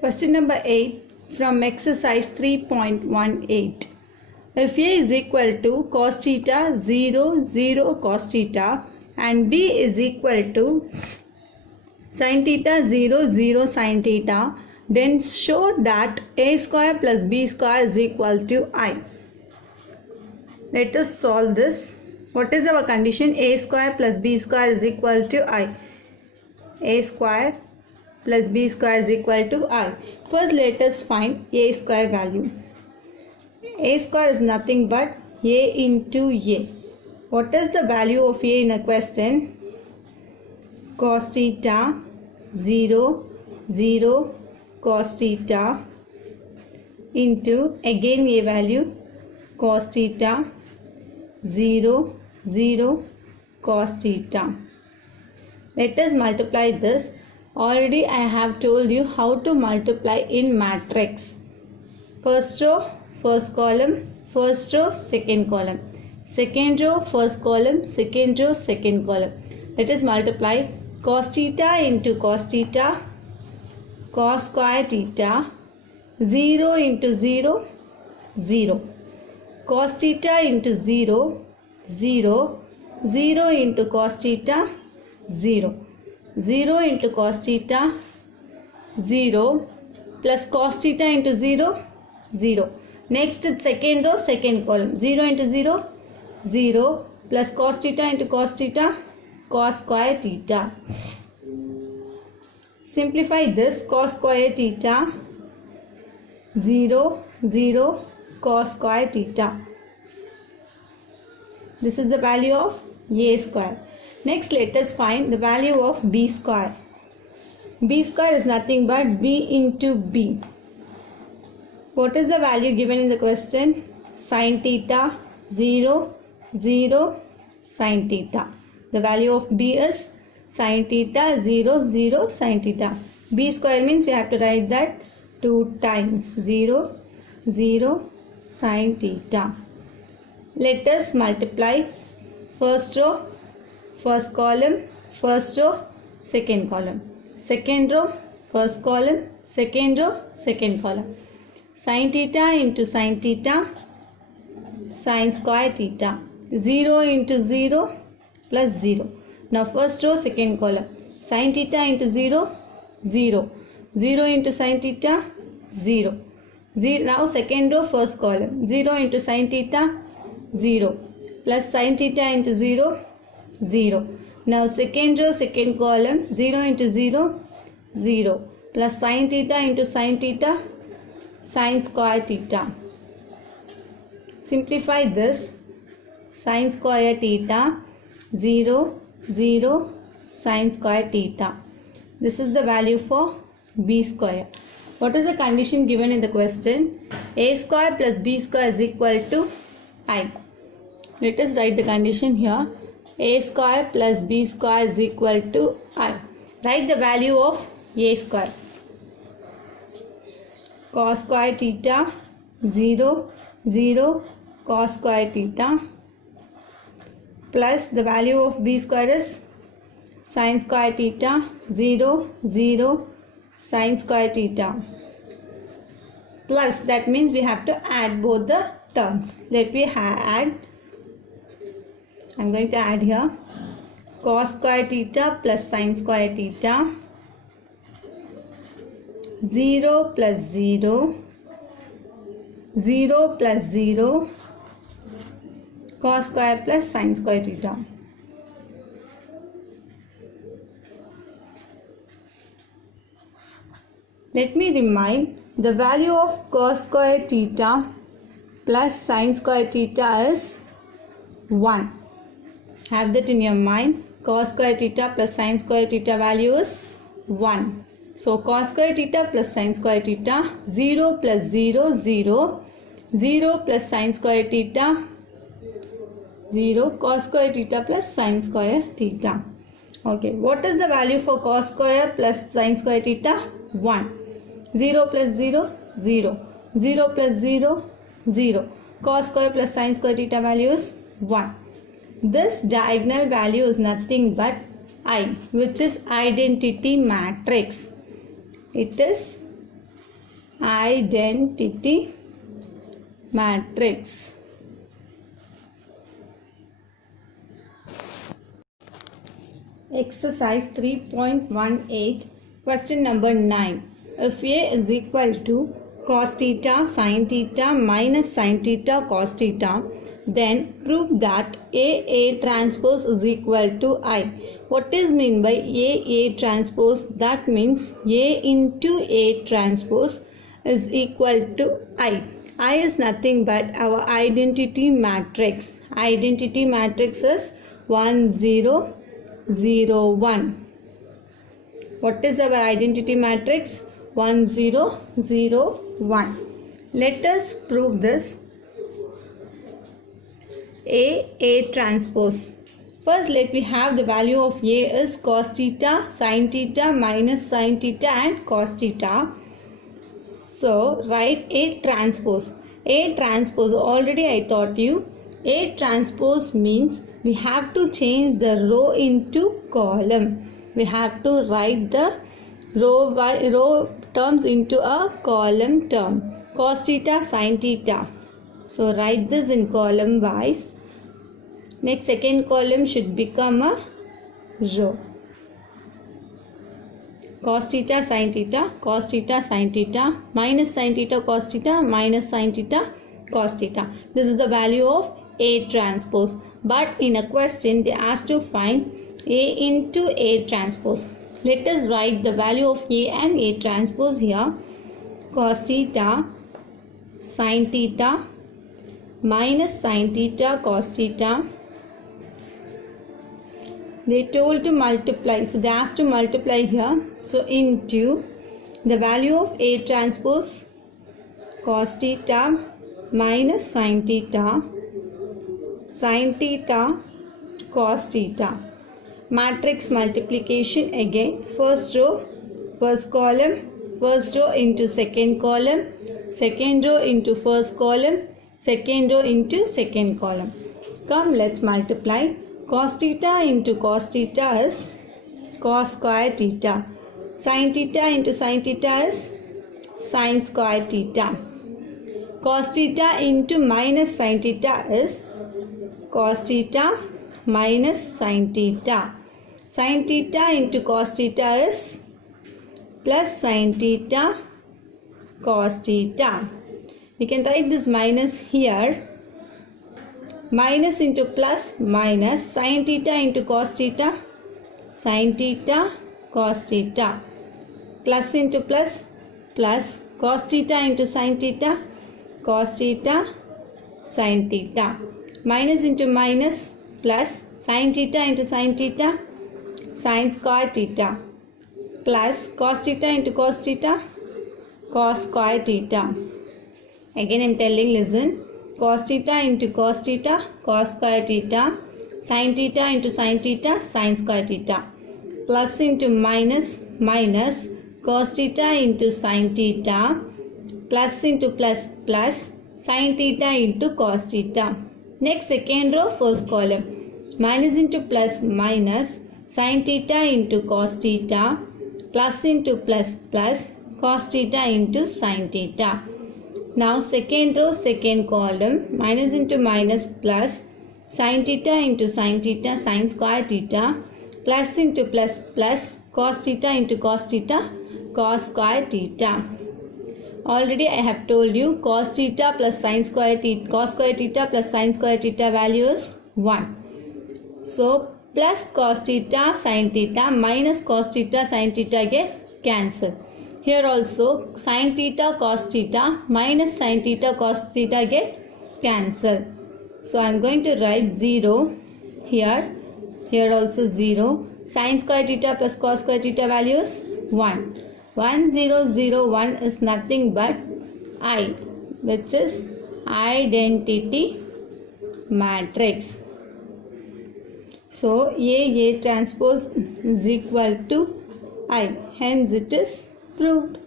Question number 8 from exercise 3.18. If A is equal to cos theta 0 0 cos theta and B is equal to sin theta 0 0 sin theta, then show that A square plus B square is equal to I. Let us solve this. What is our condition? A square plus B square is equal to I. A square plus B square is equal to I. First let us find A square value. A square is nothing but A into A. What is the value of A in a question? Cos theta 0 0 cos theta into again A value cos theta 0 0 cos theta. Let us multiply this. Already I have told you how to multiply in matrix. First row, first column, first row, second column. Second row, first column, second row, second column. Let us multiply cos theta into cos theta, cos square theta, 0 into 0, 0. Cos theta into 0, 0, 0 into cos theta, 0. 0 into cos theta, 0 plus cos theta into 0, 0. Next second row, second column, 0 into 0, 0 plus cos theta into cos theta, cos square theta. Simplify this. Cos square theta 0 0 cos square theta. This is the value of A square. Next let us find the value of B square. B square is nothing but B into B. What is the value given in the question? Sin theta 0 0 sin theta. The value of B is sin theta 0 0 sin theta. B square means we have to write that 2 times 0 0 sin theta. Let us multiply first row, first column, first row, second column. Second row, first column, second row, second column. Sin theta into sin theta, sin square theta. 0 into 0 plus 0. Now first row, second column. Sin theta into 0, 0. 0 into sin theta, 0. 0. Now second row, first column. 0 into sin theta, 0. Plus sin theta into 0, 0. Now second row, second column. 0 into 0, 0. Plus sin theta into sin theta, sin square theta. Simplify this. Sin square theta 0 0 sin square theta. This is the value for B square. What is the condition given in the question? A square plus B square is equal to I. Let us write the condition here. A square plus B square is equal to I. Write the value of A square. Cos square theta 0 0 cos square theta plus the value of B square is sin square theta 0 0 sin square theta, plus that means we have to add both the terms. Let me add. I am going to add here cos square theta plus sin square theta, 0 plus 0, 0 plus 0 cos square plus sin square theta. Let me remind, the value of cos square theta plus sin square theta is 1. Have that in your mind. Cos square theta plus sin square theta value is 1. So cos square theta plus sin square theta, 0 plus 0 0, 0 plus sin square theta, 0 cos square theta plus sin square theta. Okay, what is the value for cos square plus sin square theta? 1. 0 plus 0, 0. 0 plus 0, 0. Cos square plus sin square theta value is 1. This diagonal value is nothing but I, which is identity matrix. It is identity matrix. Exercise 3.18, question number 9. If A is equal to cos theta sin theta minus sin theta cos theta, then prove that A transpose is equal to I. What is mean by A transpose? That means A into A transpose is equal to I. I is nothing but our identity matrix. Identity matrix is 1 0 0 1. What is our identity matrix? 1 0 0 1. Let us prove this. A transpose. First, let me have the value of A is cos theta, sin theta, minus sin theta and cos theta. So, write A transpose. A transpose, already I taught you. A transpose means we have to change the row into column. We have to write the row terms into a column term. Cos theta, sin theta. So, write this in column wise. Next, second column should become a row. Cos theta, sin theta, cos theta, sin theta, minus sin theta, cos theta, minus sin theta, cos theta. This is the value of A transpose. But in a question, they asked to find A into A transpose. Let us write the value of A and A transpose here. Cos theta, sin theta, minus sin theta, cos theta. They told to multiply, so they asked to multiply here. So into the value of A transpose, cos theta minus sin theta, cos theta. Matrix multiplication again. First row, first column, first row into second column, second row into first column, second row into second column. Come, let's multiply. Cos theta into cos theta is cos square theta. Sin theta into sin theta is sin square theta. Cos theta into minus sin theta is cos theta minus sin theta. Sin theta into cos theta is plus sin theta cos theta. We can write this minus here. Minus into plus minus sin theta into cos theta, sin theta cos theta. Plus into plus plus cos theta into sin theta, cos theta sin theta. Minus into minus plus sin theta into sin theta, sin square theta. Plus cos theta into cos theta, cos square theta. Again I am telling, listen. Cos theta into cos theta, cos square theta, sin theta into sin theta, sin square theta. Plus into minus, minus, cos theta into sin theta, plus into plus, plus, sin theta into cos theta. Next, second row, first column. Minus into plus, minus, sin theta into cos theta, plus into plus, plus, cos theta into sin theta. Now second row, second column, minus into minus plus, sin theta into sin theta, sin square theta, plus into plus plus, cos theta into cos theta, cos square theta. Already I have told you cos theta plus sin square theta, cos square theta plus sin square theta value is 1. So plus cos theta sin theta minus cos theta sin theta get cancelled. Here also sin theta cos theta minus sin theta cos theta get cancelled. So I am going to write 0 here. Here also 0. Sin square theta plus cos square theta value is 1. 1 0 0 1 is nothing but I, which is identity matrix. So A transpose is equal to I. Hence it is proved.